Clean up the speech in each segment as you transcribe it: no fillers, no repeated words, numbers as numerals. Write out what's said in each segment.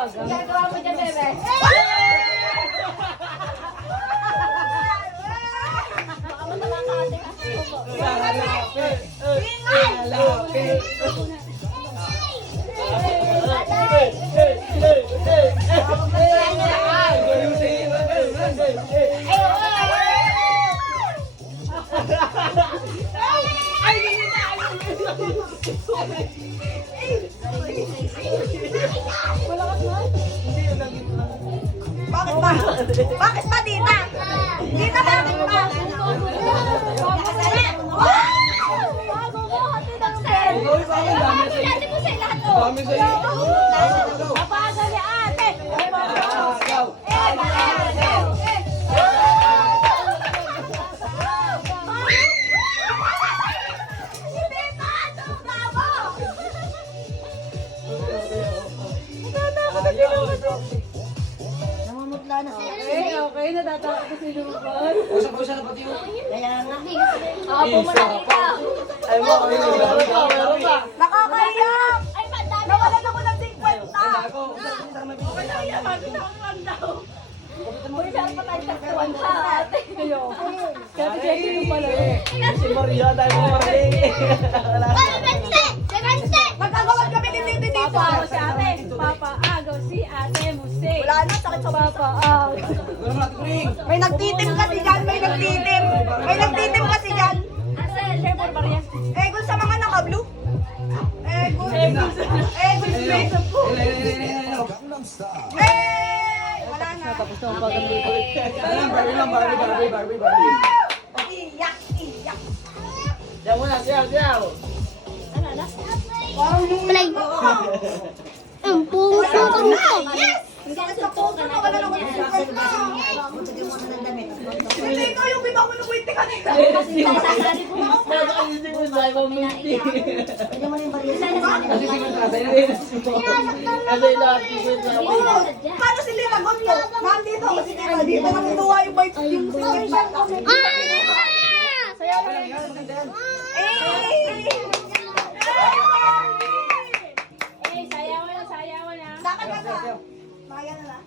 wag. Gagawa mo dyan, bebe. Baka masama ka ate. Bakit ba? Bakit ba, Tita? Tita, bakit ba? Ate mo sa lahat to. Papagal ni ate. Namamutla na. Okay, natatakot ko sino ba? Usap-usap na pati yung... Kaya nga. Ako mo na ikaw. Ay mo, meron pa. Nakakahiyak! Ay, madami. Nawalan ako ng 50! Ako, Uy, meron pa tayong tagtuan ha, ate. Kayo. Kaya tigyan yung pala. si Maria, dahil mo Maria. Magkagawad kami ni Titi dito! Papa si ate. Papa agaw si ate Muse. Wala na, sakit sa Papa agaw. Wala mga turing. May nagtitim kasi dyan, may nagtitim! May nagtitim kasi dyan! Ate, syempre ba rin? Egol sa mga naka-blue! Egol! Egol space up ko! Wala na! Tapos na ang pag-amit. Barbie. Iyak! Iyak! Diyan muna, siyaw. Play. Ang puso ko na. Yes! Sakit sa puso na wala naman ng 50 na! Hindi ikaw yung bitaw mo ng 20 kanina! Paano si Lina Gonto? Nandito kasi Lina, dito nakukuha yung bite yung Eh, sayawan na. Dapat na ka! Maya na lang.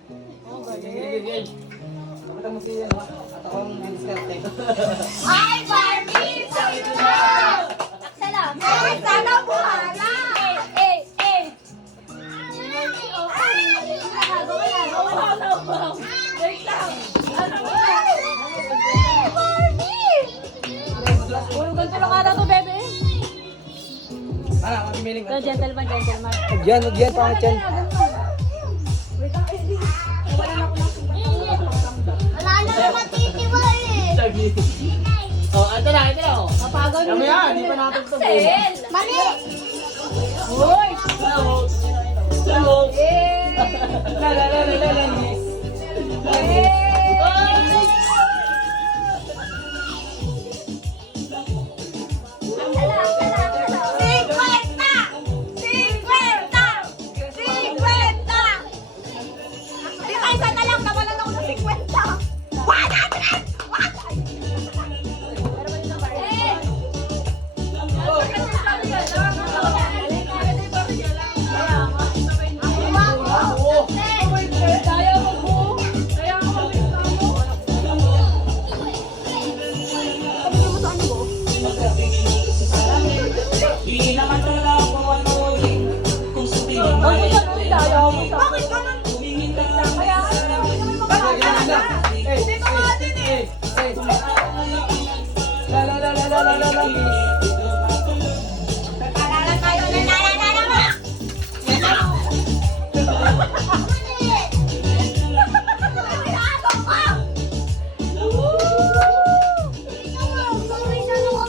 Ay, Barbie! Sa'yo na! Salam. Ay, sana buhala! Puro ganito lang ata to, bebe. So, gentleman. Yan, pangit yan. Wala na naman titiwa eh. Oh, ito na. Papagaw Kami yan, hindi pa natin ito. Sel! Mali! Hoy! Hello.